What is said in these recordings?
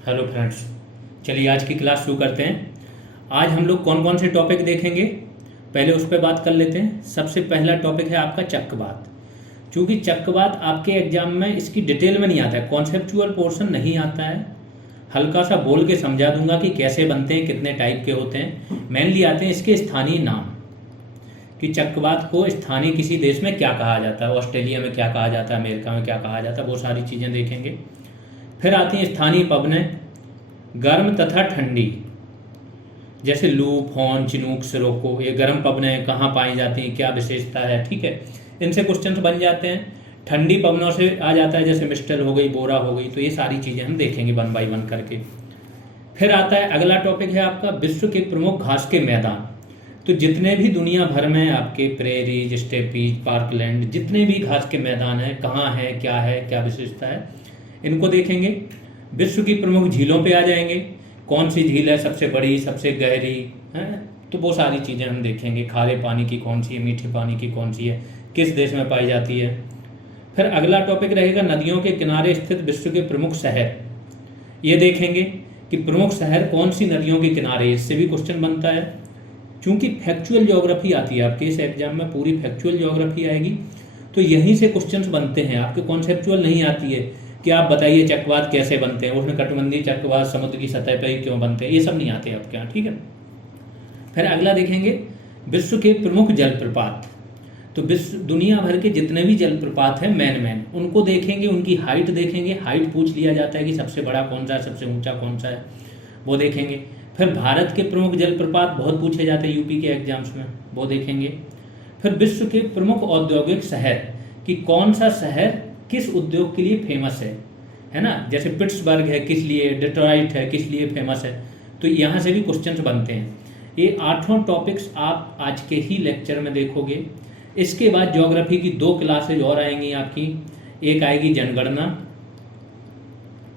Hello friends. चलिए आज की क्लास शुरू करते हैं। आज हम लोग कौन कौन से टॉपिक देखेंगे, पहले उस पर बात कर लेते हैं। सबसे पहला टॉपिक है आपका चक्रवात। क्योंकि चक्रवात आपके एग्जाम में इसकी डिटेल में नहीं आता है, कॉन्सेप्चुअल पोर्शन नहीं आता है। हल्का सा बोल के समझा दूंगा कि कैसे बनते हैं, कितने टाइप के होते हैं। मेनली आते हैं इसके स्थानीय नाम, कि चक्रवात को स्थानीय किसी देश में क्या कहा जाता है, ऑस्ट्रेलिया में क्या कहा जाता है, अमेरिका में क्या कहा जाता है, वो सारी चीज़ें देखेंगे। फिर आती हैं स्थानीय पवनें, गर्म तथा ठंडी, जैसे लू, फोन, चिनूक, सिरोको। ये गर्म पवनें कहाँ पाई जाती हैं, क्या विशेषता है, ठीक है, इनसे क्वेश्चंस बन जाते हैं। ठंडी पवनों से आ जाता है, जैसे मिस्टर हो गई, बोरा हो गई। तो ये सारी चीज़ें हम देखेंगे वन बाई वन करके। फिर आता है अगला टॉपिक है आपका विश्व के प्रमुख घास के मैदान। तो जितने भी दुनिया भर में आपके प्रेरीज, स्टेपीज, पार्कलैंड, जितने भी घास के मैदान हैं, कहाँ है, क्या विशेषता है, इनको देखेंगे। विश्व की प्रमुख झीलों पे आ जाएंगे, कौन सी झील है सबसे बड़ी, सबसे गहरी है, तो वो सारी चीज़ें हम देखेंगे। खारे पानी की कौन सी है, मीठे पानी की कौन सी है, किस देश में पाई जाती है। फिर अगला टॉपिक रहेगा नदियों के किनारे स्थित विश्व के प्रमुख शहर। ये देखेंगे कि प्रमुख शहर कौन सी नदियों के किनारे, इससे भी क्वेश्चन बनता है। क्योंकि फैक्चुअल ज्योग्राफी आती है आपके इस एग्जाम में, पूरी फैक्चुअल ज्योग्राफी आएगी, तो यहीं से क्वेश्चंस बनते हैं आपके। कॉन्सेप्चुअल नहीं आती है कि आप बताइए चक्रवात कैसे बनते हैं, उष्णकटिबंधीय चक्रवात समुद्र की सतह पर ही क्यों बनते हैं, ये सब नहीं आते आपके यहाँ, ठीक है। फिर अगला देखेंगे विश्व के प्रमुख जलप्रपात। तो विश्व दुनिया भर के जितने भी जलप्रपात हैं मैन उनको देखेंगे, उनकी हाइट देखेंगे। हाइट पूछ लिया जाता है कि सबसे बड़ा कौन सा है, सबसे ऊंचा कौन सा है, वो देखेंगे। फिर भारत के प्रमुख जलप्रपात बहुत पूछे जाते हैं यूपी के एग्जाम्स में, वो देखेंगे। फिर विश्व के प्रमुख औद्योगिक शहर, कि कौन सा शहर किस उद्योग के लिए फेमस है ना, जैसे पिट्सबर्ग है किस लिए, डेट्रॉइट है किस लिए फेमस है। तो यहाँ से भी क्वेश्चंस बनते हैं। ये 8 टॉपिक्स आप आज के ही लेक्चर में देखोगे। इसके बाद ज्योग्राफी की 2 क्लासेज और आएंगी आपकी। एक आएगी जनगणना,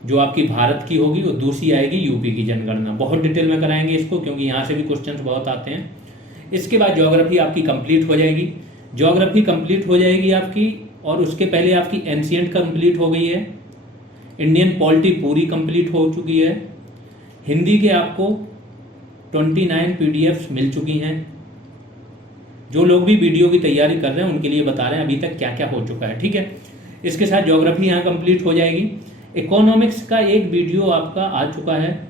जो आपकी भारत की होगी, और दूसरी आएगी यूपी की जनगणना। बहुत डिटेल में कराएंगे इसको, क्योंकि यहाँ से भी क्वेश्चंस बहुत आते हैं। इसके बाद ज्योग्राफी आपकी कंप्लीट हो जाएगी। ज्योग्राफी कंप्लीट हो जाएगी आपकी, और उसके पहले आपकी एंशिएंट कंप्लीट हो गई है। इंडियन पॉलिटी पूरी कंप्लीट हो चुकी है। हिंदी के आपको 29 पीडीएफ्स मिल चुकी हैं। जो लोग भी वीडियो की तैयारी कर रहे हैं उनके लिए बता रहे हैं अभी तक क्या क्या हो चुका है, ठीक है। इसके साथ ज्योग्राफी यहाँ कंप्लीट हो जाएगी। इकोनॉमिक्स का एक वीडियो आपका आ चुका है,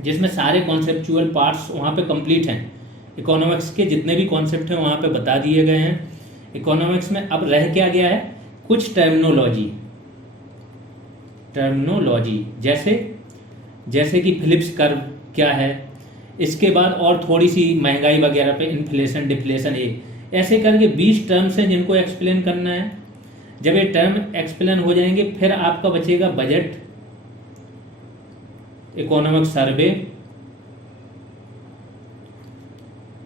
जिसमें सारे कॉन्सेप्चुअल पार्ट्स वहाँ पे कंप्लीट हैं। इकोनॉमिक्स के जितने भी कॉन्सेप्ट हैं वहाँ पे बता दिए गए हैं। इकोनॉमिक्स में अब रह क्या गया है, कुछ टर्मिनोलॉजी, जैसे कि फिलिप्स कर्व क्या है। इसके बाद और थोड़ी सी महंगाई वगैरह पे, इन्फ्लेशन, डिफ्लेशन, ये ऐसे करके 20 टर्म्स हैं जिनको एक्सप्लेन करना है। जब ये टर्म एक्सप्लेन हो जाएंगे, फिर आपका बचेगा बजट, इकोनॉमिक सर्वे,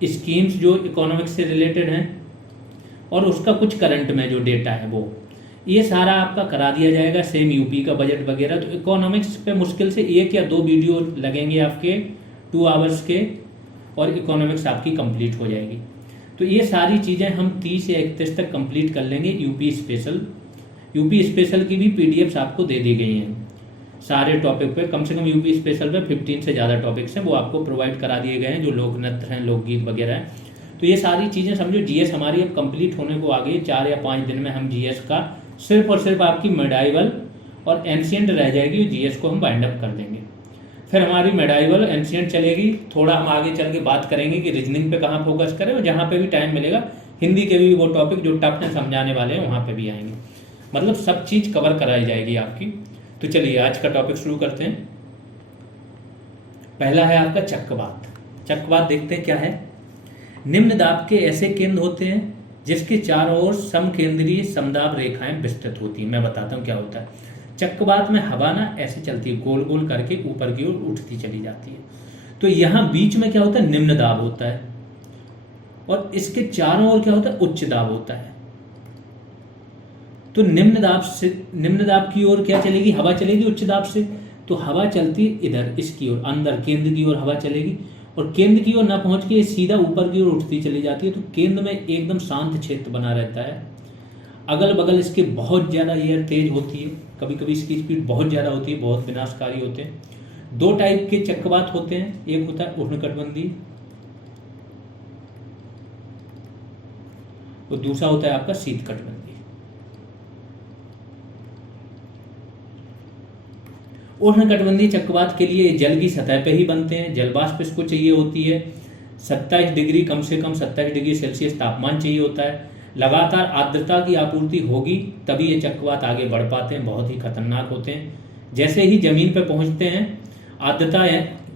स्कीम्स जो इकोनॉमिक्स से रिलेटेड हैं, और उसका कुछ करंट में जो डेटा है वो, ये सारा आपका करा दिया जाएगा। सेम यूपी का बजट वगैरह। तो इकोनॉमिक्स पे मुश्किल से 1 या 2 वीडियो लगेंगे आपके 2 आवर्स के, और इकोनॉमिक्स आपकी कंप्लीट हो जाएगी। तो ये सारी चीज़ें हम 30 या 31 तक कंप्लीट कर लेंगे। यूपी स्पेशल की भी पीडीएफ्स आपको दे दी गई हैं सारे टॉपिक पे। कम से कम यूपी स्पेशल पे 15 से ज़्यादा टॉपिक्स हैं, वो आपको प्रोवाइड करा दिए गए हैं, जो लोक नृत्य हैं, लोकगीत वगैरह हैं। तो ये सारी चीज़ें समझो। जीएस हमारी अब कंप्लीट होने को आ गई। 4 या 5 दिन में हम जीएस का सिर्फ और सिर्फ आपकी मेडाइवल और एंशिएंट रह जाएगी, जीएस को हम बाइंड अप कर देंगे। फिर हमारी मेडाइवल एंशिएंट चलेगी। थोड़ा हम आगे चल के बात करेंगे कि रीजनिंग पे कहाँ फोकस करें, और जहाँ पे भी टाइम मिलेगा हिंदी के भी वो टॉपिक जो टफ है समझाने वाले हैं वहाँ पे भी आएंगे। मतलब सब चीज़ कवर कराई जाएगी आपकी। तो चलिए आज का टॉपिक शुरू करते हैं। पहला है आपका चक्रवात। चक्रवात देखते हैं क्या है। निम्न दाब के ऐसे केंद्र होते हैं जिसके चारों ओर समकेंद्रीय समदाब रेखाएं विस्तृत होती हैं। मैं बताता हूँ क्या होता है। चक्रवात में हवा ना ऐसे चलती है, गोल गोल करके ऊपर की ओर उठती चली जाती है। तो यहाँ बीच में क्या होता है, निम्न दाब होता है, और इसके चारों ओर क्या होता है, उच्च दाब होता है। तो निम्न दाब की ओर क्या चलेगी, हवा चलेगी उच्च दाब से। तो हवा चलती है इधर, इसकी ओर, अंदर केंद्र की ओर हवा चलेगी, और केंद्र की ओर ना पहुंच के सीधा ऊपर की ओर उठती चली जाती है। तो केंद्र में एकदम शांत क्षेत्र बना रहता है। अगल बगल इसके बहुत ज़्यादा एयर तेज होती है, कभी कभी इसकी स्पीड बहुत ज़्यादा होती है, बहुत विनाशकारी होते हैं। दो टाइप के चक्रवात होते हैं, एक होता है उष्णकटिबंधीय और दूसरा होता है आपका शीतकटिबंधीय। उष्णकटिबंधीय चक्रवात के लिए जल की सतह पे ही बनते हैं, जल वाष्प इसको चाहिए होती है, 27 डिग्री कम से कम 27 डिग्री सेल्सियस तापमान चाहिए होता है, लगातार आर्द्रता की आपूर्ति होगी तभी ये चक्रवात आगे बढ़ पाते हैं, बहुत ही खतरनाक होते हैं। जैसे ही जमीन पर पहुंचते हैं आर्द्रता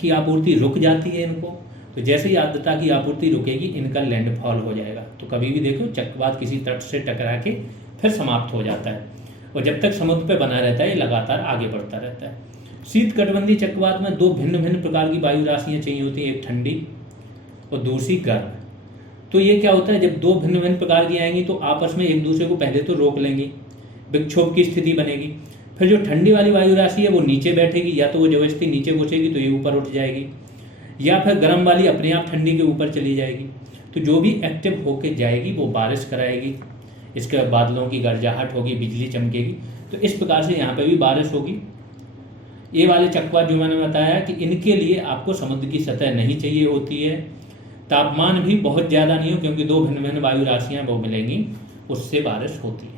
की आपूर्ति रुक जाती है इनको, तो जैसे ही आर्द्रता की आपूर्ति रुकेगी इनका लैंडफॉल हो जाएगा। तो कभी भी देखो चक्रवात किसी तट से टकरा के फिर समाप्त हो जाता है और जब तक समुद्र पे बना रहता है ये लगातार आगे बढ़ता रहता है। शीतकटिबंधीय चक्रवात में दो भिन्न भिन्न प्रकार की वायु राशियाँ चाहिए होती हैं, एक ठंडी और दूसरी गर्म। तो ये क्या होता है, जब दो भिन्न भिन्न प्रकार की आएंगी तो आपस में एक दूसरे को पहले तो रोक लेंगी, विक्षोभ की स्थिति बनेगी। फिर जो ठंडी वाली वायु राशि है वो नीचे बैठेगी, या तो वो जबरदस्ती नीचे घुसेगी तो ये ऊपर उठ जाएगी, या फिर गर्म वाली अपने आप ठंडी के ऊपर चली जाएगी। तो जो भी एक्टिव होके जाएगी वो बारिश कराएगी, इसके बाद बादलों की गरजाहट होगी, बिजली चमकेगी। तो इस प्रकार से यहाँ पे भी बारिश होगी। ये वाले चक्रवात जो मैंने बताया कि इनके लिए आपको समुद्र की सतह नहीं चाहिए होती है, तापमान भी बहुत ज़्यादा नहीं हो, क्योंकि दो भिन्न भिन्न वायु राशियाँ वो मिलेंगी, उससे बारिश होती है।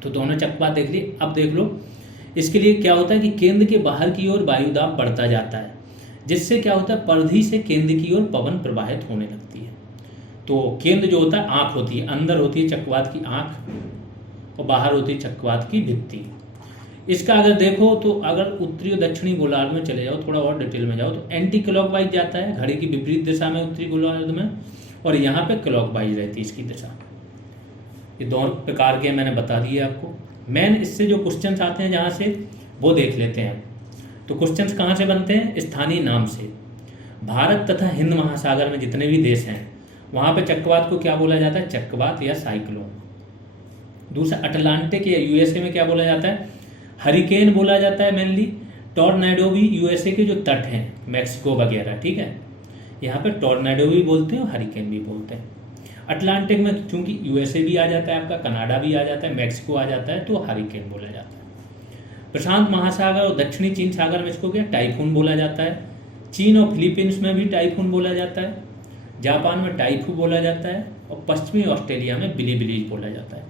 तो दोनों चक्रवात देख लिए। अब देख लो इसके लिए क्या होता है कि केंद्र के बाहर की ओर वायुदाब बढ़ता जाता है, जिससे क्या होता है परिधि से केंद्र की ओर पवन प्रवाहित होने लगती है। तो केंद्र जो होता है आँख होती है, अंदर होती है चक्रवात की आँख और बाहर होती है चक्रवात की भित्ति। इसका अगर देखो तो अगर उत्तरी और दक्षिणी गोलार्ध में चले जाओ, थोड़ा और डिटेल में जाओ, तो एंटी क्लॉकवाइज जाता है, घड़ी की विपरीत दिशा में उत्तरी गोलार्ध में, और यहाँ पे क्लॉकवाइज रहती है इसकी दिशा। ये दोनों प्रकार के मैंने बता दिए आपको। मेन इससे जो क्वेश्चंस आते हैं जहाँ से वो देख लेते हैं। तो क्वेश्चंस कहाँ से बनते हैं, स्थानीय नाम से। भारत तथा हिंद महासागर में जितने भी देश हैं वहाँ पे चक्रवात को क्या बोला जाता है, चक्रवात या साइक्लोन। दूसरा अटलांटिक या यूएसए में क्या बोला जाता है, हरिकेन बोला जाता है मेनली। टॉर्नेडो भी यूएसए के जो तट हैं मैक्सिको वगैरह, ठीक है, यहाँ पे टॉर्नेडो भी बोलते हैं और हरिकेन भी बोलते हैं। अटलांटिक में चूंकि यूएसए भी आ जाता है, आपका कनाडा भी आ जाता है, मैक्सिको आ जाता है, तो हरिकेन बोला जाता है। प्रशांत महासागर और दक्षिणी चीन सागर में इसको क्या टाइफून बोला जाता है। चीन और फिलीपींस में भी टाइफून बोला जाता है, जापान में टाइफू बोला जाता है और पश्चिमी ऑस्ट्रेलिया में बिलीबिलीज बोला जाता है।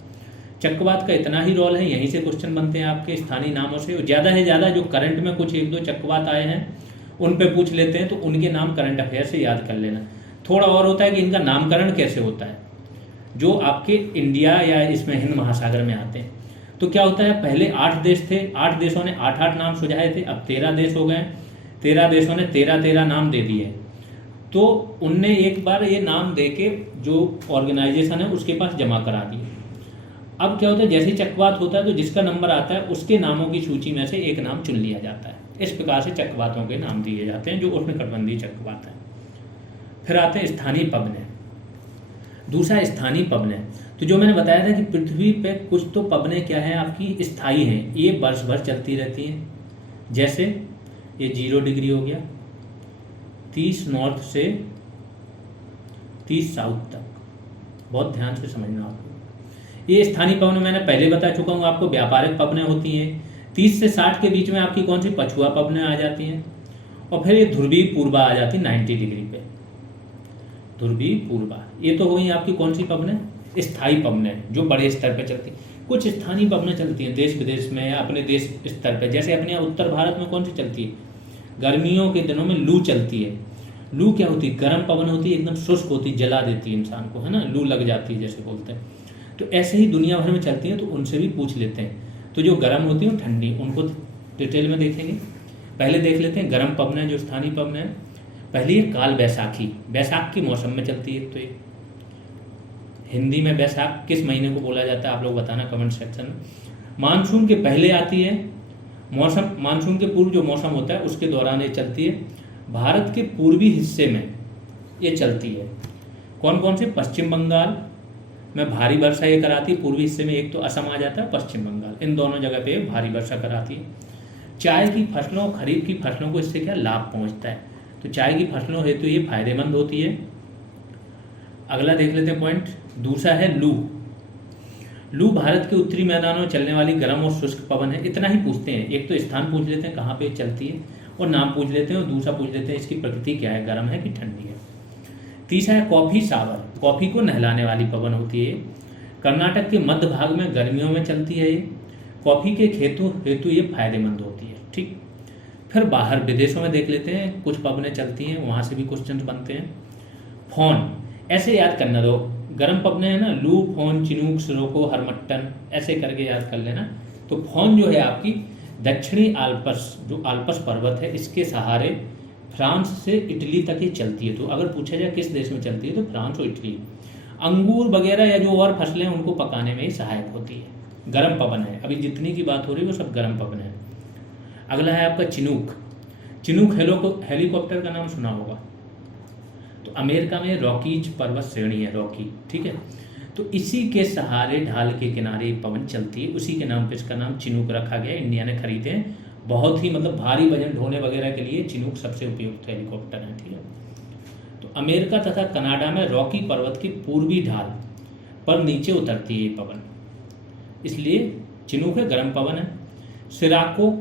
चक्रवात का इतना ही रोल है, यहीं से क्वेश्चन बनते हैं आपके स्थानीय नामों से। ज़्यादा से ज़्यादा जो करंट में कुछ एक दो चक्रवात आए हैं उन पे पूछ लेते हैं, तो उनके नाम करंट अफेयर से याद कर लेना। थोड़ा और होता है कि इनका नामकरण कैसे होता है, जो आपके इंडिया या इसमें हिंद महासागर में आते हैं। तो क्या होता है, पहले 8 देश थे, 8 देशों ने 8-8 नाम सुझाए थे, अब 13 देश हो गए, 13 देशों ने 13-13 नाम दे दिए। तो उनने एक बार ये नाम दे के जो ऑर्गेनाइजेशन है उसके पास जमा करा दिए। अब क्या होता है, जैसे चक्रवात होता है तो जिसका नंबर आता है उसके नामों की सूची में से एक नाम चुन लिया जाता है। इस प्रकार से चक्रवातों के नाम दिए जाते हैं जो उष्णकटिबंधीय चक्रवात है। फिर आते हैं स्थानीय पवनें। दूसरा स्थानीय पवनें, तो जो मैंने बताया था कि पृथ्वी पे कुछ तो पवनें क्या है आपकी स्थायी हैं, ये वर्ष भर चलती रहती हैं। जैसे ये 0 डिग्री हो गया, 30 नॉर्थ से 30 साउथ तक, बहुत ध्यान से समझना आपको। ये स्थानीय पवनें मैंने पहले बता चुका हूँ आपको। व्यापारिक पवनें होती हैं 30 से 60 के बीच में, आपकी कौन सी पछुआ पवनें आ जाती हैं। और फिर ये ध्रुवीय पूर्वा आ जाती है 90 डिग्री पे, ध्रुवीय पूर्वा। ये तो हो गई आपकी कौन सी पवनें, स्थायी पवनें जो बड़े स्तर पे चलती। कुछ स्थानीय पवनें चलती हैं देश विदेश में, अपने देश स्तर पे। जैसे अपने यहाँ उत्तर भारत में कौन सी चलती है, गर्मियों के दिनों में लू चलती है। लू क्या होती है, गर्म पवन होती है, एकदम शुष्क होती है, जला देती है इंसान को, है ना, लू लग जाती है जैसे बोलते हैं। तो ऐसे ही दुनिया भर में चलती हैं, तो उनसे भी पूछ लेते हैं। तो जो गर्म होती हैं ठंडी, उनको डिटेल में देखेंगे। पहले देख लेते हैं गर्म पवनें जो स्थानीय पवनें हैं। पहली है काल बैसाखी, बैसाख के मौसम में चलती है। तो ये हिंदी में बैसाख किस महीने को बोला जाता है आप लोग बताना कमेंट सेक्शन में। मानसून के पहले आती है, मौसम मानसून के पूर्व जो मौसम होता है उसके दौरान ये चलती है। भारत के पूर्वी हिस्से में ये चलती है। कौन कौन से, पश्चिम बंगाल में भारी वर्षा ये कराती है। पूर्वी हिस्से में एक तो असम आ जाता है, पश्चिम बंगाल, इन दोनों जगह पे भारी वर्षा कराती है। चाय की फसलों, खरीफ की फसलों को इससे क्या लाभ पहुंचता है, तो चाय की फसलों हेतु ये फायदेमंद होती है। अगला देख लेते हैं पॉइंट, दूसरा है लू। लू भारत के उत्तरी मैदानों में चलने वाली गर्म और शुष्क पवन है। इतना ही पूछते हैं, एक तो स्थान पूछ लेते हैं कहाँ पे चलती है, और नाम पूछ लेते हैं, और दूसरा पूछ लेते हैं इसकी प्रकृति क्या है, गर्म है कि ठंडी है। तीसरा है कॉफ़ी सावर, कॉफ़ी को नहलाने वाली पवन होती है। कर्नाटक के मध्य भाग में गर्मियों में चलती है ये। कॉफ़ी के खेतों हेतु ये फायदेमंद होती है। ठीक, फिर बाहर विदेशों में देख लेते हैं, कुछ पवनें चलती हैं, वहाँ से भी क्वेश्चन बनते हैं। फोन, ऐसे याद करना दो, गर्म पवनें हैं ना, लू, फोन, चिनूक, सिरोको, हरमट्टन, ऐसे करके याद कर लेना। तो फोन जो है आपकी दक्षिणी आल्प्स, जो आल्प्स पर्वत है, इसके सहारे फ्रांस से इटली तक ही चलती है। तो अगर पूछा जाए किस देश में चलती है, तो फ्रांस और इटली। अंगूर वगैरह या जो और फसलें उनको पकाने में ही सहायक होती है। गर्म पवन है, अभी जितनी की बात हो रही है वो सब गर्म पवन है। अगला है आपका चिनूक। चिनूक हेलीकॉप्टर का नाम सुना होगा। तो अमेरिका में रॉकीज पर्वत श्रेणी है, रॉकी, ठीक है। तो इसी के सहारे ढाल के किनारे पवन चलती है, उसी के नाम पे इसका नाम चिनूक रखा गया। इंडिया ने खरीदे हैं, बहुत ही मतलब भारी वजन ढोने वगैरह के लिए चिनूक सबसे उपयुक्त हेलीकॉप्टर है, ठीक है। तो अमेरिका तथा कनाडा में रॉकी पर्वत की पूर्वी ढाल पर नीचे उतरती है ये पवन, इसलिए चिनूक है, गर्म पवन है। सिराको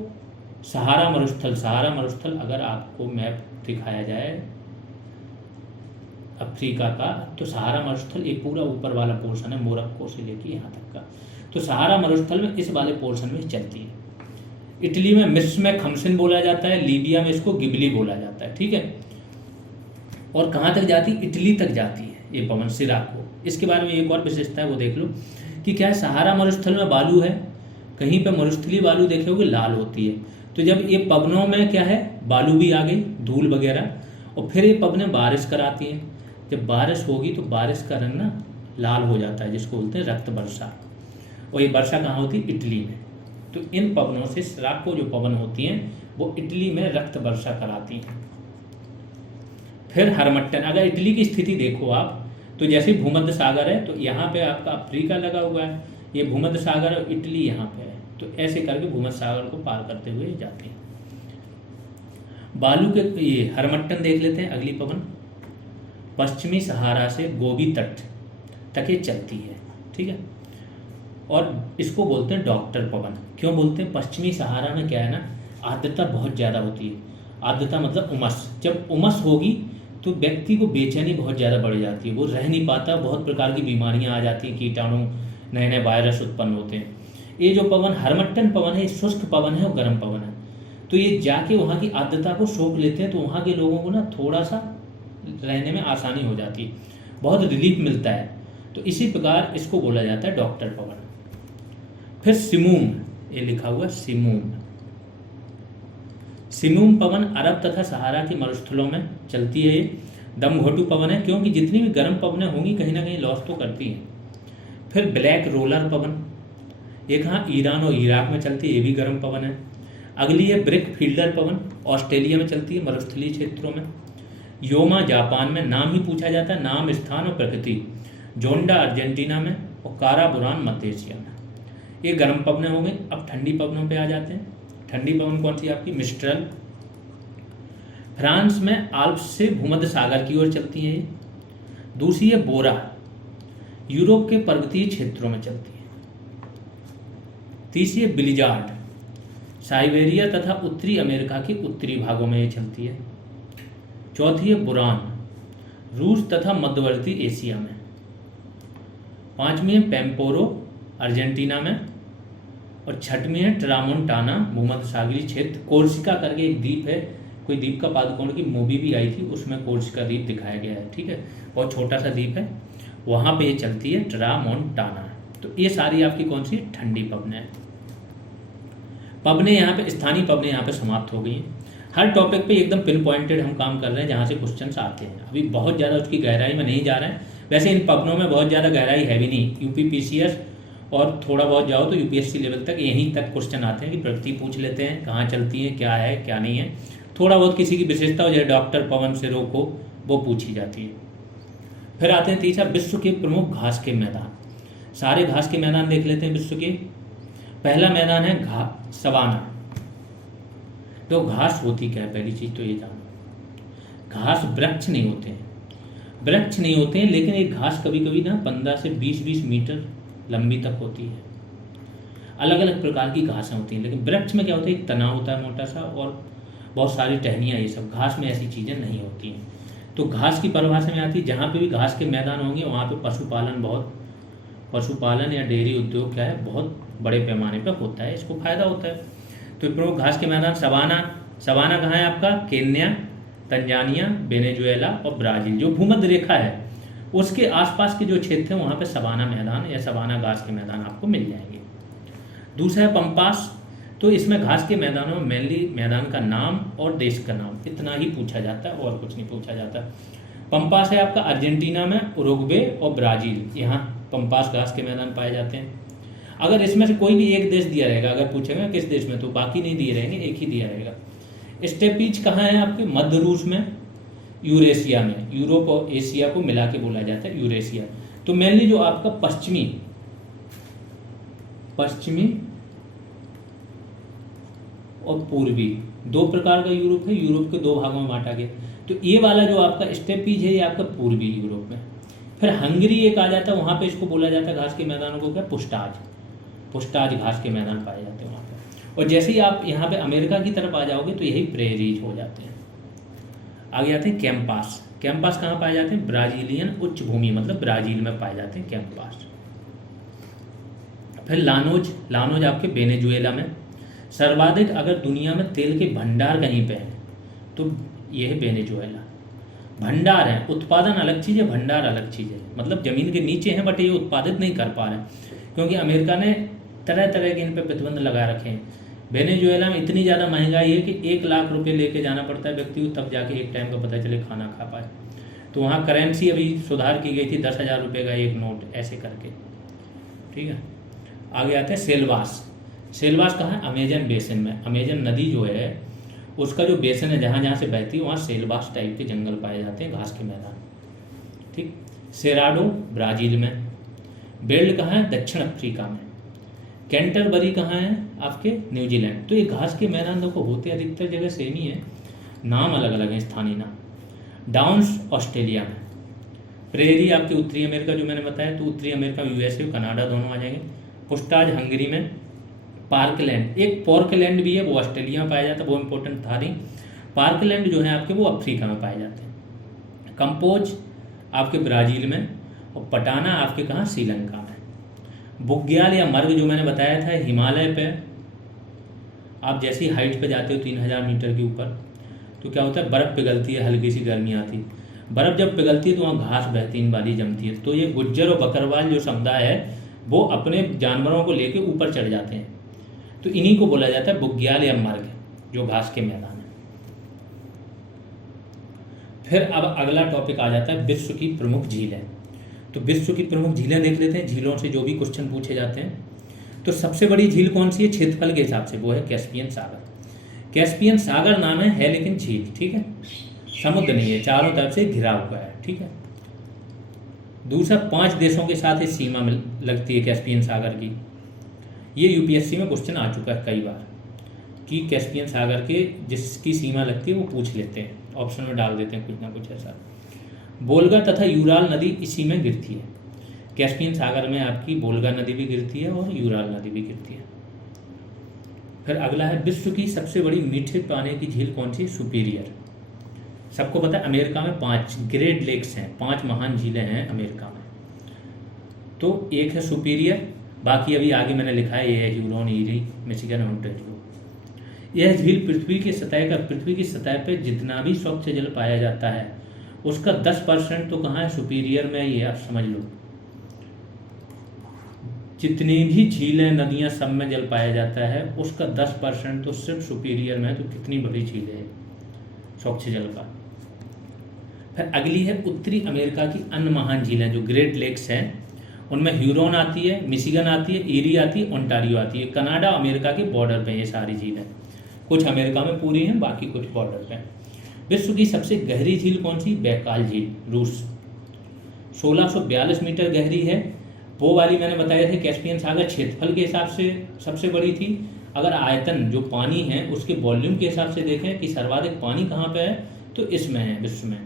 सहारा मरुस्थल, सहारा मरुस्थल अगर आपको मैप दिखाया जाए अफ्रीका का, तो सहारा मरुस्थल एक पूरा ऊपर वाला पोर्शन है, मोरक्को से लेके यहाँ तक का। तो सहारा मरुस्थल में इस वाले पोर्शन में चलती है। इटली में मिस्र में खमसिन बोला जाता है, लीबिया में इसको गिबली बोला जाता है, ठीक है। और कहाँ तक जाती है, इटली तक जाती है ये पवन, सिराको। इसके बारे में एक और विशेषता है, वो देख लो कि क्या है, सहारा मरुस्थल में बालू है, कहीं पे मरुस्थलीय बालू देखे होगे लाल होती है। तो जब ये पवनों में क्या है, बालू भी आ गई, धूल वगैरह, और फिर ये पवनें बारिश कराती हैं। जब बारिश होगी तो बारिश का रंग ना लाल हो जाता है, जिसको बोलते हैं रक्त वर्षा। और ये वर्षा कहाँ होती है, इटली में। तो इन पवनों से सिराको जो पवन होती हैं वो इटली में रक्त वर्षा कराती हैं। फिर हरमट्टन, अगर इटली की स्थिति देखो आप, तो जैसे भूमध्य सागर है, तो यहाँ पे आपका अफ्रीका लगा हुआ है, ये भूमध्य सागर और इटली यहाँ पे है। तो ऐसे करके भूमध्य सागर को पार करते हुए जाते हैं। बालू के ये हरमट्टन देख लेते हैं। अगली पवन पश्चिमी सहारा से गोबी तट तक ये चलती है, ठीक है। और इसको बोलते हैं डॉक्टर पवन। क्यों बोलते हैं, पश्चिमी सहारा में क्या है ना, आर्द्रता बहुत ज़्यादा होती है। आर्द्रता मतलब उमस, जब उमस होगी तो व्यक्ति को बेचैनी बहुत ज़्यादा बढ़ जाती है, वो रह नहीं पाता, बहुत प्रकार की बीमारियां आ जाती हैं, कीटाणु, नए नए वायरस उत्पन्न होते हैं। ये जो पवन हरमट्टन पवन है, शुष्क पवन है और गर्म पवन है। तो ये जाके वहाँ की आर्द्रता को सोख लेते हैं, तो वहाँ के लोगों को ना थोड़ा सा रहने में आसानी हो जाती है, बहुत रिलीफ मिलता है। तो इसी प्रकार इसको बोला जाता है डॉक्टर पवन। फिर सिमूम, ये लिखा हुआ सिमूम। सिमूम पवन अरब तथा सहारा के मरुस्थलों में चलती है। ये दमघोटू पवन है, क्योंकि जितनी भी गर्म पवनें होंगी कहीं ना कहीं लॉस तो करती हैं। फिर ब्लैक रोलर पवन, ये कहाँ, ईरान और इराक में चलती है, ये भी गर्म पवन है। अगली है ब्रिक फील्डर पवन, ऑस्ट्रेलिया में चलती है, मरुस्थलीय क्षेत्रों में। योमा जापान में, नाम ही पूछा जाता है, नाम, स्थान और प्रकृति। जोंडा अर्जेंटीना में, और काराबुरान मध्य एशिया में। ये गर्म पवनें हो गई। अब ठंडी पवनों पे आ जाते हैं। ठंडी पवन कौन सी आपकी, मिस्ट्रल। फ्रांस में आल्प्स से भूमध्य सागर की ओर चलती है ये। दूसरी है बोरा, यूरोप के पर्वतीय क्षेत्रों में चलती है। तीसरी है बिलिजार्ड, साइबेरिया तथा उत्तरी अमेरिका के उत्तरी भागों में ये चलती है। चौथी है बुरान, रूस तथा मध्यवर्ती एशिया में। पांचवी है पेम्पोरो, अर्जेंटीना में। और छठवीं है ट्रामोंटाना, भूमध्य सागरीय क्षेत्र। कोर्सिका करके एक द्वीप है, कोई द्वीप का पादुकोण की मूवी भी आई थी, उसमें कोर्सिका द्वीप दिखाया गया है, ठीक है। बहुत छोटा सा द्वीप है, वहाँ पे ये चलती है ट्रामोंटाना। तो ये सारी आपकी कौन सी ठंडी पवनें हैं। पवनें यहाँ पे, स्थानीय पवनें यहाँ पे समाप्त हो गई हैं। हर टॉपिक पे एकदम पिन पॉइंटेड हम काम कर रहे हैं, जहाँ से क्वेश्चंस आते हैं। अभी बहुत ज़्यादा उसकी गहराई में नहीं जा रहे हैं। वैसे इन पवनों में बहुत ज़्यादा गहराई है भी नहीं। यूपी पीसीएस और थोड़ा बहुत जाओ तो यूपीएससी लेवल तक, यहीं तक क्वेश्चन आते हैं कि प्रकृति पूछ लेते हैं, कहाँ चलती है, क्या है क्या नहीं है। थोड़ा बहुत किसी की विशेषता हो जाए, डॉक्टर पवन से रोको, वो पूछी जाती है। फिर आते हैं तीसरा, विश्व के प्रमुख घास के मैदान। सारे घास के मैदान देख लेते हैं विश्व के। पहला मैदान है सवाना। तो घास होती क्या है, पहली चीज तो ये जानो। घास वृक्ष नहीं होते हैं, वृक्ष नहीं होते हैं, लेकिन एक घास कभी कभी ना 15 से 20-20 मीटर लंबी तक होती है। अलग अलग प्रकार की घासें होती हैं, लेकिन वृक्ष में क्या होता है, एक तना होता है मोटा सा, और बहुत सारी टहनियाँ, ये सब। घास में ऐसी चीज़ें नहीं होती हैं। तो घास की परिभाषा में आती है जहाँ पे भी घास के मैदान होंगे वहाँ पे पशुपालन या डेयरी उद्योग क्या है, बहुत बड़े पैमाने पर होता है, इसको फायदा होता है। तो प्रमुख घास के मैदान सवाना कहाँ है आपका? केन्या, तंजानिया, वेनेजुएला और ब्राज़ील। जो भूमध्य रेखा है उसके आसपास के जो क्षेत्र हैं वहाँ पे सवाना मैदान या सवाना घास के मैदान आपको मिल जाएंगे। दूसरा है पंपास। तो इसमें घास के मैदानों में मेनली मैदान का नाम और देश का नाम इतना ही पूछा जाता है और कुछ नहीं पूछा जाता। पंपास है आपका अर्जेंटीना में, उरुग्वे और ब्राज़ील, यहाँ पंपास घास के मैदान पाए जाते हैं। अगर इसमें से कोई भी एक देश दिया रहेगा, अगर पूछेगा किस देश में, तो बाकी नहीं दिए रहेंगे, एक ही दिया रहेगा। स्टेपीज कहाँ है आपके? मध्य रूस में, यूरेशिया में। यूरोप और एशिया को मिला के बोला जाता है यूरेशिया। तो मेनली जो आपका पश्चिमी और पूर्वी दो प्रकार का यूरोप है। यूरोप के दो भागों में बांटा गया। तो ये वाला जो आपका स्टेपीज है ये आपका पूर्वी यूरोप में। फिर हंगरी एक आ जाता है, वहाँ पे इसको बोला जाता है घास के मैदानों को क्या? पुष्टाज घास के मैदान पाए जाते हैं वहाँ पे। और जैसे ही आप यहाँ पे अमेरिका की तरफ आ जाओगे तो यही प्रेरीज हो जाते हैं। आगे आते हैं कैंपास कहाँ पाए जाते हैं? ब्राजीलियन उच्च भूमि, मतलब ब्राज़ील में पाए जाते हैं कैंपास। फिर लानोज आपके वेनेजुएला में। सर्वाधिक अगर दुनिया में तेल के भंडार कहीं पे है तो ये है वेनेजुएला। भंडार है, उत्पादन अलग चीज़ है, भंडार अलग चीज़ है। मतलब ज़मीन के नीचे हैं बट ये उत्पादित नहीं कर पा रहे हैं क्योंकि अमेरिका ने तरह तरह के इन पे प्रतिबंध लगा रखे हैं। वेनेजुएला में इतनी ज़्यादा महंगाई है कि 1 लाख रुपए लेके जाना पड़ता है व्यक्ति को, तब जाके एक टाइम का पता चले खाना खा पाए। तो वहाँ करेंसी अभी सुधार की गई थी, 10,000 रुपये का एक नोट, ऐसे करके। ठीक है, आगे आते हैं सेलवास कहाँ है? अमेजन बेसिन में। अमेजन नदी जो है उसका जो बेसिन है जहाँ जहाँ से बहती है वहाँ सेलवास टाइप के जंगल पाए जाते हैं, घास के मैदान। ठीक। सेराडो ब्राज़ील में। बेल्ट कहाँ है? दक्षिण अफ्रीका में। कैंटरबरी कहाँ है? आपके न्यूजीलैंड। तो ये घास के मैदान देखो होते अधिकतर जगह सेम ही है, नाम अलग अलग है, स्थानीय नाम। डाउन्स ऑस्ट्रेलिया में। प्रेरी आपके उत्तरी अमेरिका जो मैंने बताया, तो उत्तरी अमेरिका में यूएसए कनाडा दोनों आ जाएंगे। पुस्टाज हंगरी में। पार्कलैंड, एक पोर्कलैंड भी है, वो ऑस्ट्रेलिया में पाया जाता है, वो इंपॉर्टेंट था नहीं। पार्कलैंड जो है आपके वो अफ्रीका में पाए जाते हैं। कंपोज आपके ब्राज़ील में और पटाना आपके कहाँ? श्रीलंका में। बुग्याल या मर्ग जो मैंने बताया था हिमालय पे, आप जैसी हाइट पे जाते हो 3000 मीटर के ऊपर तो क्या होता है? बर्फ़ पिघलती है, हल्की सी गर्मी आती है। बर्फ़ जब पिघलती है तो वहाँ घास बेहतरीन वाली जमती है। तो ये गुज्जर और बकरवाल जो समुदाय है वो अपने जानवरों को लेके ऊपर चढ़ जाते हैं, तो इन्हीं को बोला जाता है बुग्याल या मर्ग, जो घास के मैदान है। फिर अब अगला टॉपिक आ जाता है विश्व की प्रमुख झीलें। तो विश्व की प्रमुख झीलें देख लेते हैं, झीलों से जो भी क्वेश्चन पूछे जाते हैं। तो सबसे बड़ी झील कौन सी है क्षेत्रफल के हिसाब से? वो है कैस्पियन सागर। कैस्पियन सागर नाम है लेकिन झील, ठीक है, समुद्र नहीं है, चारों तरफ से घिरा हुआ है। ठीक है। दूसरा 5 देशों के साथ इस सीमा में लगती है कैस्पियन सागर की। ये यूपीएससी में क्वेश्चन आ चुका है कई बार कि कैस्पियन सागर के जिसकी सीमा लगती है वो पूछ लेते हैं, ऑप्शन में डाल देते हैं कुछ ना कुछ ऐसा। वोल्गा तथा यूराल नदी इसी में गिरती है। कैस्पियन सागर में आपकी वोल्गा नदी भी गिरती है और यूराल नदी भी गिरती है। फिर अगला है विश्व की सबसे बड़ी मीठे पानी की झील कौन सी? सुपीरियर। सबको पता है अमेरिका में 5 ग्रेट लेक्स हैं, 5 महान झीलें हैं अमेरिका में। तो एक है सुपीरियर, बाकी अभी आगे मैंने लिखा है, ये है ह्यूरॉन, ईरी, मिशिगन, ओंटारियो। यह झील पृथ्वी की सतह पर जितना भी स्वच्छ जल पाया जाता है उसका 10% तो कहाँ है? सुपीरियर में। ये आप समझ लो, जितनी भी झीलें नदियाँ सब में जल पाया जाता है उसका 10% तो सिर्फ सुपीरियर में है। तो कितनी बड़ी झील है स्वच्छ जल का। फिर अगली है उत्तरी अमेरिका की अन्य महान झीलें जो ग्रेट लेक्स हैं, उनमें ह्यूरॉन आती है, मिशिगन आती है, ईरी आती है, ओंटारियो आती है। कनाडा अमेरिका के बॉर्डर पे ये सारी झीलें, कुछ अमेरिका में पूरी हैं, बाकी कुछ बॉर्डर पे। विश्व की सबसे गहरी झील कौन सी? बैकाल झील, रूस। 1642 मीटर गहरी है। वो वाली मैंने बताया था कैस्पियन सागर क्षेत्रफल के हिसाब से सबसे बड़ी थी। अगर आयतन जो पानी है उसके वॉल्यूम के हिसाब से देखें कि सर्वाधिक पानी कहाँ पे है, तो इसमें है विश्व में,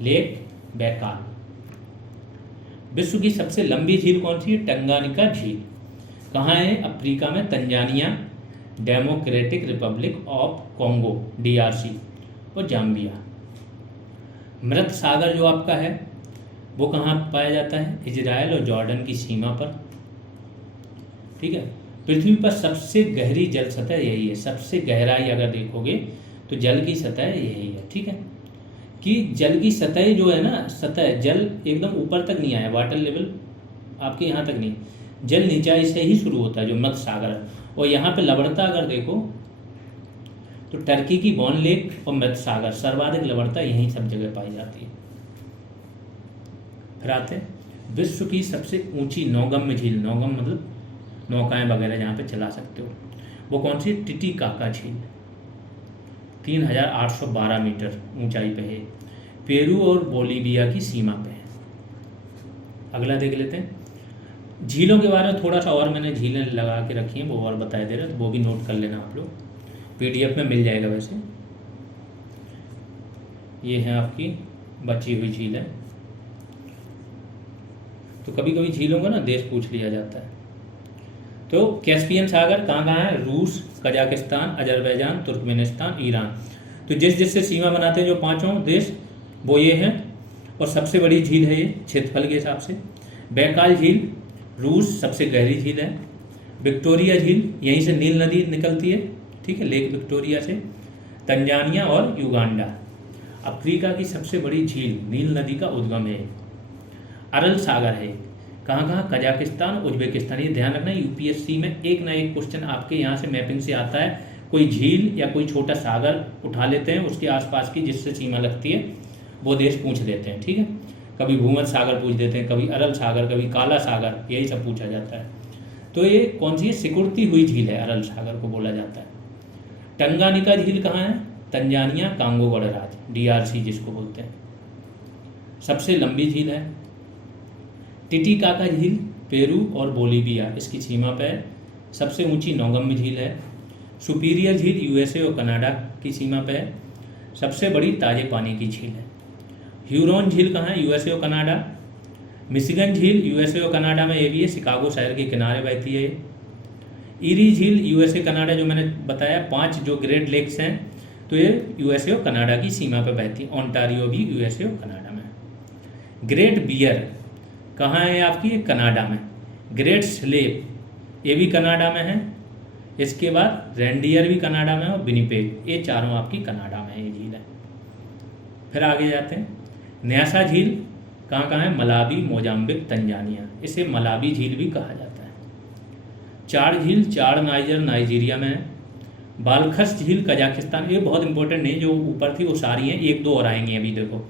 लेक बैकाल। विश्व की सबसे लंबी झील कौन सी है? टंगानिका झील। कहाँ है? अफ्रीका में, Tanzania, democratic Republic of Congo DRC और जाम्बिया। मृत सागर जो आपका है वो कहाँ पाया जाता है? इजराइल और जॉर्डन की सीमा पर। ठीक है। पृथ्वी पर सबसे गहरी जल सतह यही है, सबसे गहराई अगर देखोगे तो जल की सतह यही है। ठीक है, कि जल की सतह जो है ना, सतह जल एकदम ऊपर तक नहीं आया, वाटर लेवल आपके यहाँ तक नहीं, जल नीचाई से ही शुरू होता है जो मध्य सागर है। और यहाँ पे लवणता अगर देखो तो टर्की की बॉन लेक और मध्य सागर, सर्वाधिक लवणता यहीं सब जगह पाई जाती है। फिर आते हैं विश्व की सबसे ऊंची नौगम्य झील, नौगम मतलब नौकाएं वगैरह जहाँ पे चला सकते हो, वो कौन सी? टिटिकाका झील, 3812 मीटर ऊंचाई पे है, पेरू और बोलीविया की सीमा पे है। अगला देख लेते हैं। झीलों के बारे में थोड़ा सा और मैंने झीलें लगा के रखी हैं, वो और बताए दे रहे हैं, तो वो भी नोट कर लेना आप लोग, PDF में मिल जाएगा। वैसे ये है आपकी बची हुई झील है। तो कभी कभी झीलों का ना देश पूछ लिया जाता है। तो कैस्पियन सागर कहाँ कहाँ है? रूस, कजाकिस्तान, अजरबैजान, तुर्कमेनिस्तान, ईरान। तो जिससे सीमा बनाते हैं जो पांचों देश वो ये हैं। और सबसे बड़ी झील है ये क्षेत्रफल के हिसाब से। बैकाल झील रूस, सबसे गहरी झील है। विक्टोरिया झील, यहीं से नील नदी निकलती है। ठीक है, लेक विक्टोरिया से। तंजानिया और युगांडा। अफ्रीका की सबसे बड़ी झील नील नदी का उद्गम है। अरल सागर है, कहाँ कहाँ? Kazakhstan, Uzbekistan. ये ध्यान रखना, UPSC में एक ना एक क्वेश्चन आपके यहाँ से मैपिंग से आता है। कोई झील या कोई छोटा सागर उठा लेते हैं, उसके आसपास की जिससे सीमा लगती है वो देश पूछ देते हैं। ठीक है, कभी भूमध्य सागर पूछ देते हैं, कभी अरल सागर, कभी काला सागर, यही सब पूछा जाता है। तो ये कौन सी? सिकुड़ती हुई झील है, अरल सागर को बोला जाता है। टंगानिका झील कहाँ है? तंजानिया, कांगो गणराज्य, DRC जिसको बोलते हैं, सबसे लंबी झील है। टिटिकाका झील पेरू और बोलीविया इसकी सीमा पर है, सबसे ऊंची नौगम्य झील है। सुपीरियर झील USA और कनाडा की सीमा पर है, सबसे बड़ी ताजे पानी की झील है। ह्यूरॉन झील कहाँ है? USA और कनाडा। मिशिगन झील USA और कनाडा में ये भी है, शिकागो शहर के किनारे बहती है ये। ईरी झील USA कनाडा, जो मैंने बताया 5 जो ग्रेट लेक्स हैं, तो ये USA और कनाडा की सीमा पर बहती है। ओंटारियो भी USA और कनाडा में। ग्रेट बियर कहाँ है आपकी? कनाडा में। ग्रेट स्लेप ये भी कनाडा में है। इसके बाद रेंडियर भी कनाडा में है और विनिपेग, ये चारों आपकी कनाडा में ये झील है। फिर आगे जाते हैं। न्यासा झील कहाँ कहाँ है? मलावी, मोजाम्बिक, तंजानिया, इसे मलावी झील भी कहा जाता है। चार झील, चार नाइजर नाइजीरिया में है। बालखस झील कजाकिस्तान, ये बहुत इंपॉर्टेंट नहीं, जो ऊपर थी वो सारी हैं, एक दो और आएंगी अभी देखो।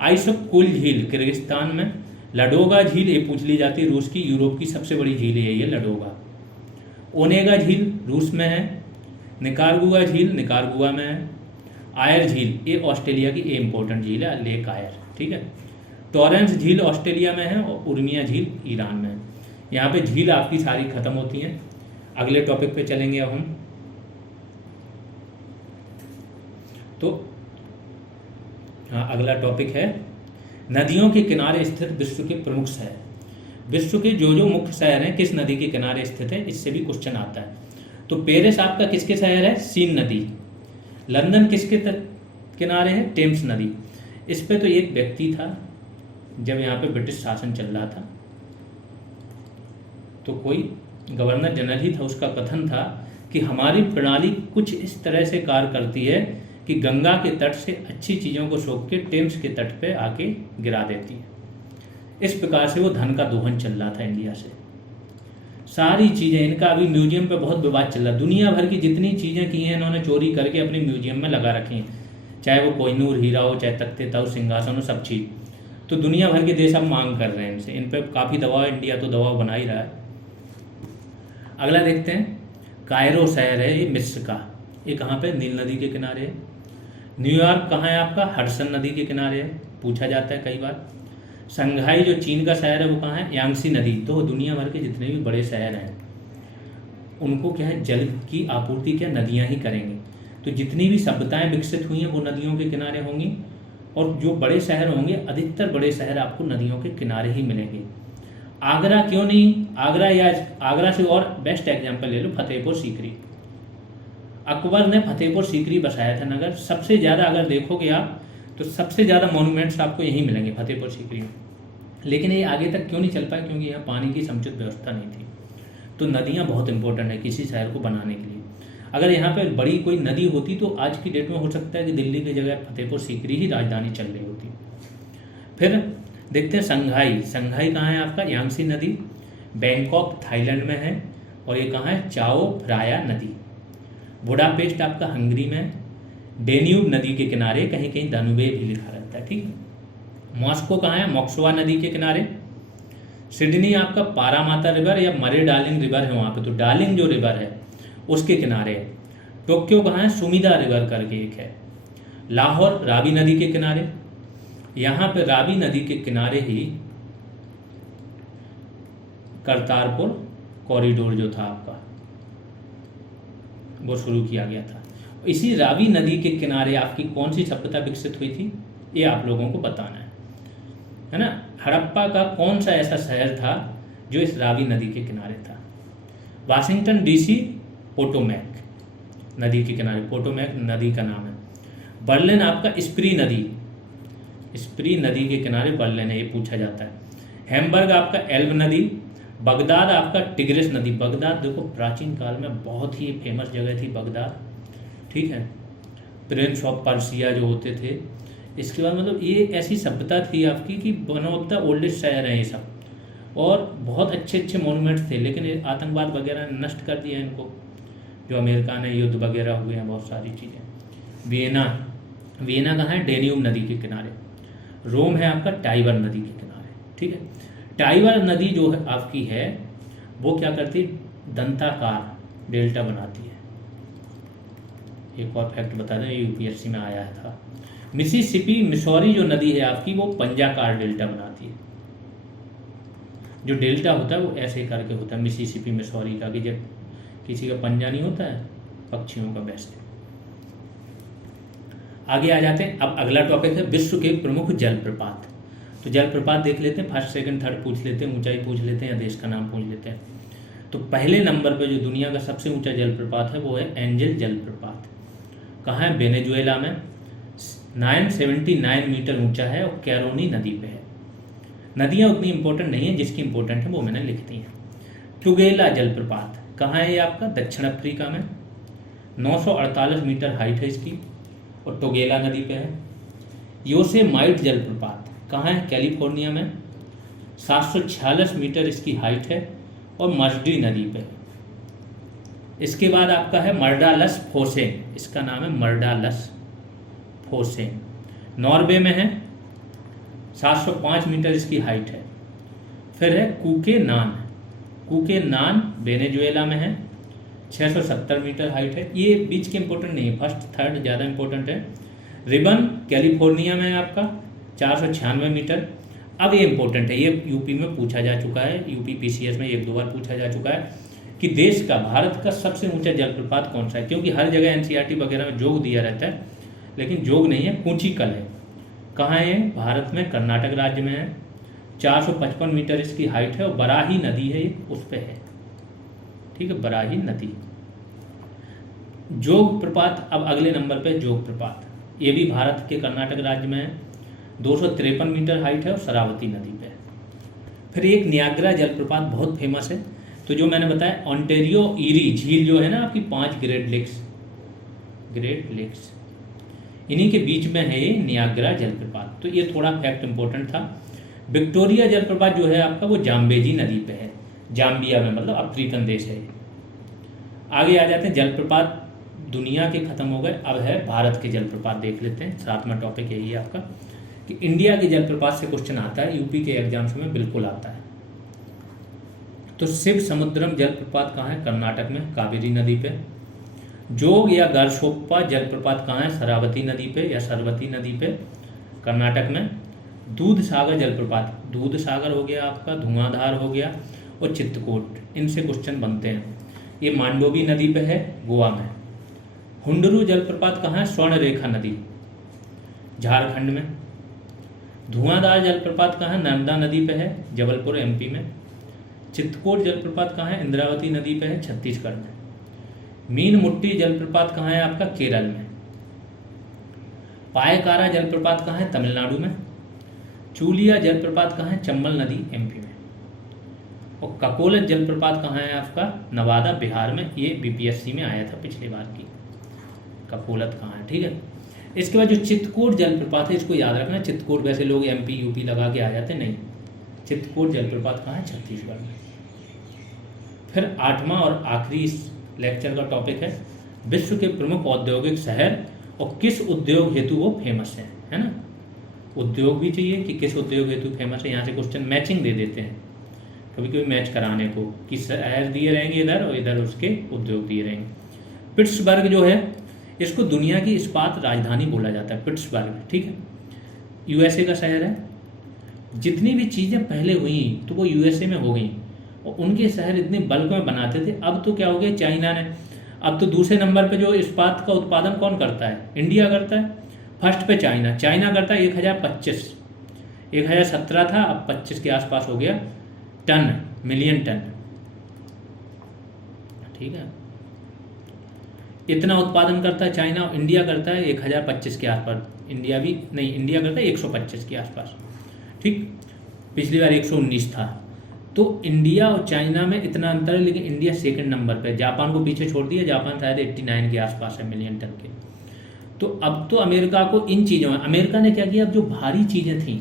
आइसकुल झील किर्गिस्तान में। लडोगा झील ये पूछ ली जाती है, रूस की, यूरोप की सबसे बड़ी झील है ये लडोगा। ओनेगा झील रूस में है। निकारागुआ झील निकारागुआ में है। आयर झील ये ऑस्ट्रेलिया की इम्पोर्टेंट झील है, लेक आयर। ठीक है, टॉरेंस झील ऑस्ट्रेलिया में है और उर्मिया झील ईरान में है। यहाँ पे झील आपकी सारी खत्म होती हैं। अगले टॉपिक पे चलेंगे अब हम। तो हाँ, अगला टॉपिक है नदियों के किनारे स्थित विश्व के प्रमुख शहर। विश्व के जो जो मुख्य शहर हैं किस नदी के किनारे स्थित है, इससे भी क्वेश्चन आता है। तो पेरिस आपका किसके शहर है? सीन नदी। लंदन किसके किनारे है? टेम्स नदी। इस पे तो एक व्यक्ति था, जब यहाँ पे ब्रिटिश शासन चल रहा था तो कोई गवर्नर जनरल ही था, उसका कथन था कि हमारी प्रणाली कुछ इस तरह से कार्य करती है कि गंगा के तट से अच्छी चीज़ों को सोख के टेम्स के तट पे आके गिरा देती है। इस प्रकार से वो धन का दोहन चल रहा था इंडिया से। सारी चीज़ें, इनका अभी म्यूजियम पे बहुत विवाद चल रहा है। दुनिया भर की जितनी चीज़ें की हैं इन्होंने चोरी करके अपने म्यूजियम में लगा रखी हैं, चाहे वो कोहिनूर हीरा हो, चाहे तख्ते ताऊ सिंहासन हो, सब चीज़। तो दुनिया भर के देश अब मांग कर रहे हैं इनसे, इन पर काफ़ी दबाव, इंडिया तो दबाव बना ही रहा है। अगला देखते हैं। कायरो शहर है ये मिस्र का, ये कहाँ पे? नील नदी के किनारे है। न्यूयॉर्क कहाँ है आपका? हडसन नदी के किनारे है, पूछा जाता है कई बार। शंघाई जो चीन का शहर है वो कहाँ है? यांगसी नदी। तो दुनिया भर के जितने भी बड़े शहर हैं उनको क्या है, जल की आपूर्ति क्या नदियाँ ही करेंगी। तो जितनी भी सभ्यताएं विकसित हुई हैं वो नदियों के किनारे होंगी, और जो बड़े शहर होंगे, अधिकतर बड़े शहर आपको नदियों के किनारे ही मिलेंगे। आगरा क्यों नहीं? आगरा, या आगरा से और बेस्ट एग्जाम्पल ले लो फतेहपुर सीकरी। अकबर ने फतेहपुर सीकरी बसाया था नगर। सबसे ज़्यादा अगर देखोगे आप तो सबसे ज़्यादा मॉन्यूमेंट्स आपको यहीं मिलेंगे फतेहपुर सीकरी में। लेकिन ये आगे तक क्यों नहीं चल पाए? क्योंकि यहाँ पानी की समुचित व्यवस्था नहीं थी। तो नदियाँ बहुत इंपॉर्टेंट है किसी शहर को बनाने के लिए। अगर यहाँ पे बड़ी कोई नदी होती तो आज की डेट में हो सकता है कि दिल्ली की जगह फतेहपुर सीकरी ही राजधानी चल रही होती। फिर देखते हैं संघाई। संघाई कहाँ है आपका? यांगसी नदी बैंकॉक थाईलैंड में है। और ये कहाँ है? चाओ फ्राया नदी। बुडापेस्ट आपका हंगरी में, डेन्यूब नदी के किनारे, कहीं कहीं दानुबे भी लिखा रहता है, ठीक है। मॉस्को कहाँ है? मोक्सवा नदी के किनारे। सिडनी आपका पारामाता रिवर या मरे डार्लिंग रिवर है वहाँ पे, तो डार्लिंग जो रिवर है उसके किनारे है। टोक्यो कहाँ है? सुमिदा रिवर करके एक है। लाहौर रावी नदी के किनारे। यहाँ पे रावी नदी के किनारे ही करतारपुर कॉरिडोर जो था आपका वो शुरू किया गया था। इसी रावी नदी के किनारे आपकी कौन सी सभ्यता विकसित हुई थी ये आप लोगों को बताना है ना। हड़प्पा का कौन सा ऐसा शहर था जो इस रावी नदी के किनारे था? वाशिंगटन डीसी पोटोमैक नदी के किनारे, पोटोमैक नदी का नाम है। बर्लिन आपका स्प्री नदी, स्प्री नदी के किनारे बर्लिन है, ये पूछा जाता है। हैम्बर्ग आपका एल्ब नदी। बगदाद आपका टिग्रिस नदी। बगदाद देखो प्राचीन काल में बहुत ही फेमस जगह थी बगदाद, ठीक है। प्रिंस ऑफ पर्सिया जो होते थे, इसके बाद मतलब ये ऐसी सभ्यता थी आपकी कि वन ऑफ द ओल्डेस्ट शहर है ये सब, और बहुत अच्छे अच्छे मॉन्यूमेंट्स थे। लेकिन ये आतंकवाद वगैरह ने नष्ट कर दिया इनको, जो अमेरिका ने युद्ध वगैरह हुए हैं, बहुत सारी चीज़ें। वियना, वियना कहाँ है? डेन्यूब नदी के किनारे। रोम है आपका टाइबर नदी के किनारे, ठीक है। टाइबर नदी जो है आपकी है वो क्या करती है? दंताकार डेल्टा बनाती है। एक और फैक्ट बता दें, यूपीएससी में आया था। मिसिसिपी मिसौरी जो नदी है आपकी वो पंजाकार डेल्टा बनाती है। जो डेल्टा होता है वो ऐसे करके होता है मिसिसिपी मिसौरी का, कि जब किसी का पंजा नहीं होता है पक्षियों का, वैसे। आगे आ जाते हैं। अब अगला टॉपिक है विश्व के प्रमुख जलप्रपात। तो जलप्रपात देख लेते हैं, फर्स्ट सेकंड थर्ड पूछ लेते हैं, ऊंचाई पूछ लेते हैं या देश का नाम पूछ लेते हैं। तो पहले नंबर पे जो दुनिया का सबसे ऊंचा जलप्रपात है वो है एंजल जलप्रपात। कहाँ है? वेनेजुएला में। 979 मीटर ऊंचा है और कैरोनी नदी पे है। नदियाँ उतनी इंपॉर्टेंट नहीं है, जिसकी इंपॉर्टेंट है वो मैंने लिख दी है। टुगेला जलप्रपात कहाँ है? ये आपका दक्षिण अफ्रीका में। 948 मीटर हाइट है इसकी और टुगेला नदी पे है। योसेमाइट जलप्रपात कहाँ है? कैलिफोर्निया में। 746 मीटर इसकी हाइट है और मर्डी नदी पे है। इसके बाद आपका है मर्डालस फोसेन, इसका नाम है मर्डालस फोसेन, नॉर्वे में है। 705 मीटर इसकी हाइट है। फिर है कूके नान, कूके नान वेनेजुएला में है। 670 मीटर हाइट है। ये बीच के इंपॉर्टेंट नहीं है, फर्स्ट थर्ड ज़्यादा इंपॉर्टेंट है। रिबन कैलिफोर्निया में है आपका 496 मीटर। अब ये इंपॉर्टेंट है, ये यूपी में पूछा जा चुका है, यूपी पीसीएस में एक दो बार पूछा जा चुका है कि देश का, भारत का सबसे ऊंचा जलप्रपात कौन सा है। क्योंकि हर जगह एनसीईआरटी वगैरह में जोग दिया रहता है, लेकिन जोग नहीं है, कूचिकल है। कहाँ है? भारत में कर्नाटक राज्य में है। 455 मीटर इसकी हाइट है और बराही नदी है ये उस पर है, ठीक है, बराही नदी। जोग प्रपात अब अगले नंबर पे जोग प्रपात, ये भी भारत के कर्नाटक राज्य में है। 253 मीटर हाइट है और शरावती नदी पे है। फिर एक नियाग्रा जलप्रपात बहुत फेमस है, तो जो मैंने बताया ऑन्टेरियो ईरी झील जो है ना आपकी, 5 ग्रेट लेक्स इन्हीं के बीच में है ये नियाग्रा जलप्रपात। तो ये थोड़ा फैक्ट इंपॉर्टेंट था। विक्टोरिया जलप्रपात जो है आपका वो जाम्बेजी नदी पे है, जाम्बिया में, मतलब अफ्रीकन देश है। आगे आ जाते हैं, जलप्रपात दुनिया के खत्म हो गए, अब है भारत के जलप्रपात देख लेते हैं। 7वां टॉपिक यही है आपका कि इंडिया के जलप्रपात से क्वेश्चन आता है, यूपी के एग्जाम्स में बिल्कुल आता है। तो शिव समुद्रम जलप्रपात कहाँ है? कर्नाटक में, कावेरी नदी पे। जोग या गरशोप्पा जलप्रपात कहाँ है? शरावती नदी पे या सरवती नदी पे, कर्नाटक में। दूध सागर जलप्रपात, दूध सागर हो गया आपका, धुआंधार हो गया और चित्रकूट, इनसे क्वेश्चन बनते हैं। ये मांडोवी नदी पे है, गोवा में। हुंडरू जलप्रपात कहाँ है? स्वर्ण रेखा नदी, झारखंड में। धुआंधार जलप्रपात कहाँ है? नर्मदा नदी पे है, जबलपुर एमपी में। चित्रकूट जलप्रपात कहाँ है? इंद्रावती नदी पे है, छत्तीसगढ़ में। मीन मुट्टी जलप्रपात कहाँ है आपका? केरल में। पायकारा जलप्रपात कहाँ है? तमिलनाडु में। चूलिया जलप्रपात कहाँ है? चंबल नदी एमपी में। और ककोलत जलप्रपात कहाँ है आपका? नवादा बिहार में। ये बीपीएससी में आया था पिछली बार की, ककोलत कहाँ है, ठीक है। इसके बाद जो चित्रकूट जलप्रपात है, इसको याद रखना। चित्रकूट, वैसे लोग एमपी यूपी लगा के आ जाते, नहीं, चित्रकूट जलप्रपात कहाँ है? छत्तीसगढ़ में। फिर 8वां और आखिरी इस लेक्चर का टॉपिक है विश्व के प्रमुख औद्योगिक शहर और किस उद्योग हेतु वो फेमस है ना। उद्योग भी चाहिए कि किस उद्योग हेतु फेमस है। यहाँ से क्वेश्चन मैचिंग दे देते हैं कभी कभी मैच कराने को, कि शहर दिए रहेंगे इधर और इधर उसके उद्योग दिए रहेंगे। पिट्सबर्ग जो है, इसको दुनिया की इस्पात राजधानी बोला जाता है, पिट्सबर्ग, ठीक है। यूएसए का शहर है। जितनी भी चीज़ें पहले हुई तो वो यूएसए में हो गई और उनके शहर इतने बल्क में बनाते थे। अब तो क्या हो गया, चाइना ने, अब तो दूसरे नंबर पे जो इस्पात का उत्पादन कौन करता है? इंडिया करता है। फर्स्ट पे चाइना करता है 1025, 1017 था, अब 25 के आसपास हो गया टन, मिलियन टन, ठीक है। इतना उत्पादन करता है चाइना। इंडिया करता है 1025 के आसपास। इंडिया भी नहीं, इंडिया करता है 125 के आसपास, ठीक। पिछली बार 119 था। तो इंडिया और चाइना में इतना अंतर है, लेकिन इंडिया सेकंड नंबर पे, जापान को पीछे छोड़ दिया। जापान शायद 89 के आसपास है मिलियन टन के। तो अब तो अमेरिका को इन चीज़ों में, अमेरिका ने क्या किया, अब जो भारी चीज़ें थी,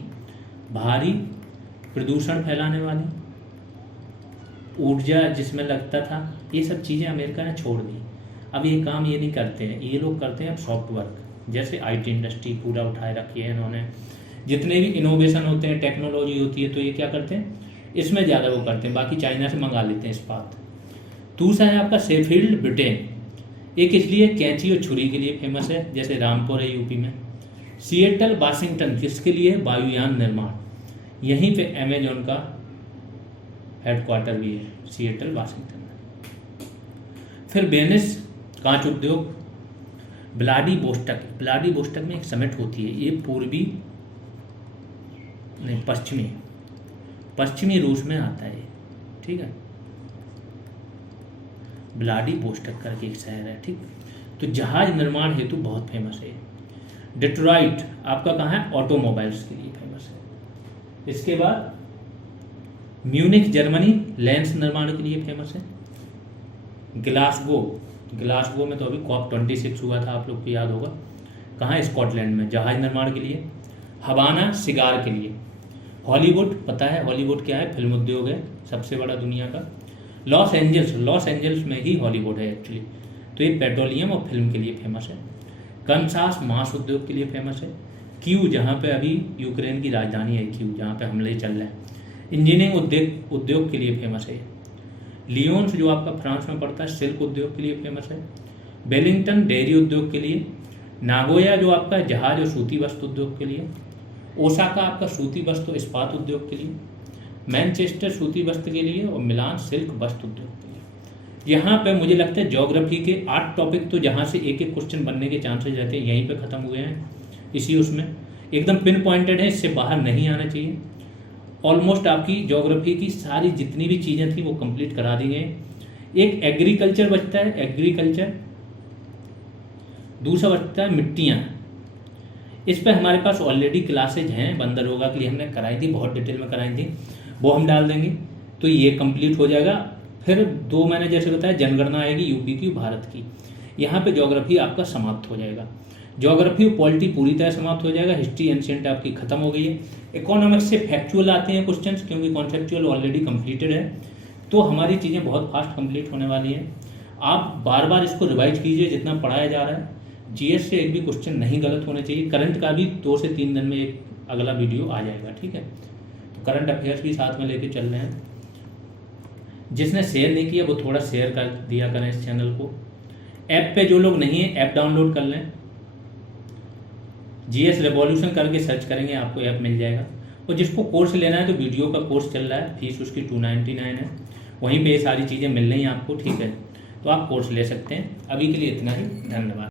भारी प्रदूषण फैलाने वाली, ऊर्जा जिसमें लगता था, ये सब चीज़ें अमेरिका ने छोड़ दी। अब ये काम ये नहीं करते हैं, ये लोग करते हैं अब सॉफ्ट वर्क। जैसे आईटी इंडस्ट्री पूरा उठाए रखी है इन्होंने। जितने भी इनोवेशन होते हैं, टेक्नोलॉजी होती है, तो ये क्या करते हैं, इसमें ज़्यादा वो करते हैं। बाकी चाइना से मंगा लेते हैं इस्पात। दूसरा है आपका शेफील्ड, ब्रिटेन। एक इसलिए कैंची और छुरी के लिए फेमस है, जैसे रामपुर है यूपी में। सिएटल, वाशिंगटन, किसके लिए? वायुयान निर्माण। यहीं पे अमेजोन का हेडक्वार्टर भी है, सिएटल वाशिंगटन में। फिर वेनिस, कांच उद्योग। व्लादिवोस्टॉक में एक समिट होती है, ये पूर्वी नहीं पश्चिमी रूस में आता है, ठीक है। व्लादिवोस्टॉक करके एक शहर है, ठीक। तो जहाज निर्माण हेतु बहुत फेमस है। डेट्रॉइट आपका कहाँ है? ऑटोमोबाइल्स के लिए फेमस है। इसके बाद म्यूनिख, जर्मनी, लेंस निर्माण के लिए फेमस है। ग्लासगो में तो अभी COP26 हुआ था, आप लोग को याद होगा। कहाँ है? स्कॉटलैंड में, जहाज निर्माण के लिए। हवाना, सिगार के लिए। हॉलीवुड, पता है हॉलीवुड क्या है? फिल्म उद्योग है सबसे बड़ा दुनिया का। लॉस एंजल्स में ही हॉलीवुड है एक्चुअली। तो ये पेट्रोलियम और फिल्म के लिए फेमस है। कनसास, मांस उद्योग के लिए फेमस है। क्यू, जहाँ पे अभी यूक्रेन की राजधानी है क्यू, जहाँ पे हमले चल रहे हैं। इंजीनियरिंग उद्योग के लिए फेमस है। लियोन्स, जो आपका फ्रांस में पड़ता है, सिल्क उद्योग के लिए फेमस है। वेलिंगटन, डेयरी उद्योग के लिए। नागोया, जो आपका जहाज और सूती वस्त्र उद्योग के लिए। ओसाका आपका सूती वस्त्र इस्पात उद्योग के लिए। मैनचेस्टर सूती वस्त्र के लिए। और मिलान सिल्क वस्त्र उद्योग के लिए। यहाँ पे मुझे लगता है ज्योग्राफी के 8 टॉपिक तो जहाँ से एक एक क्वेश्चन बनने के चांसेस रहते हैं यहीं पे ख़त्म हुए हैं। इसी उसमें एकदम पिन पॉइंटेड है, इससे बाहर नहीं आना चाहिए। ऑलमोस्ट आपकी ज्योग्राफी की सारी जितनी भी चीज़ें थी वो कंप्लीट करा दी गई। एक एग्रीकल्चर बचता है, एग्रीकल्चर। दूसरा बचता है मिट्टियाँ। इस पर हमारे पास ऑलरेडी क्लासेज हैं, बंदरगाह के लिए हमने कराई थी, बहुत डिटेल में कराई थी, वो हम डाल देंगे तो ये कंप्लीट हो जाएगा। फिर 2 मैंने जैसे बताया जनगणना आएगी यूपी की, भारत की। यहाँ पे ज्योग्राफी आपका समाप्त हो जाएगा। ज्योग्राफी और पॉलिटी पूरी तरह समाप्त हो जाएगा। हिस्ट्री एंशिएंट आपकी खत्म हो गई है। इकोनॉमिक्स से फैक्चुअल आते हैं क्वेश्चंस, क्योंकि कॉन्सेप्चुअल ऑलरेडी कंप्लीटेड है, तो हमारी चीज़ें बहुत फास्ट कंप्लीट होने वाली हैं। आप बार बार इसको रिवाइज कीजिए जितना पढ़ाया जा रहा है। जीएस से एक भी क्वेश्चन नहीं गलत होने चाहिए। करंट का भी 2 से 3 दिन में एक अगला वीडियो आ जाएगा, ठीक है। तो करंट अफेयर्स भी साथ में लेके चल रहे हैं। जिसने शेयर नहीं किया वो थोड़ा शेयर कर दिया करें इस चैनल को। ऐप पे जो लोग नहीं है ऐप डाउनलोड कर लें। जीएस रेवोल्यूशन करके सर्च करेंगे आपको ऐप मिल जाएगा। और जिसको कोर्स लेना है तो वीडियो का कोर्स चल रहा है, फीस उसकी 299 है। वहीं पे ये सारी चीज़ें मिल रही हैं आपको, ठीक है। तो आप कोर्स ले सकते हैं। अभी के लिए इतना ही, धन्यवाद।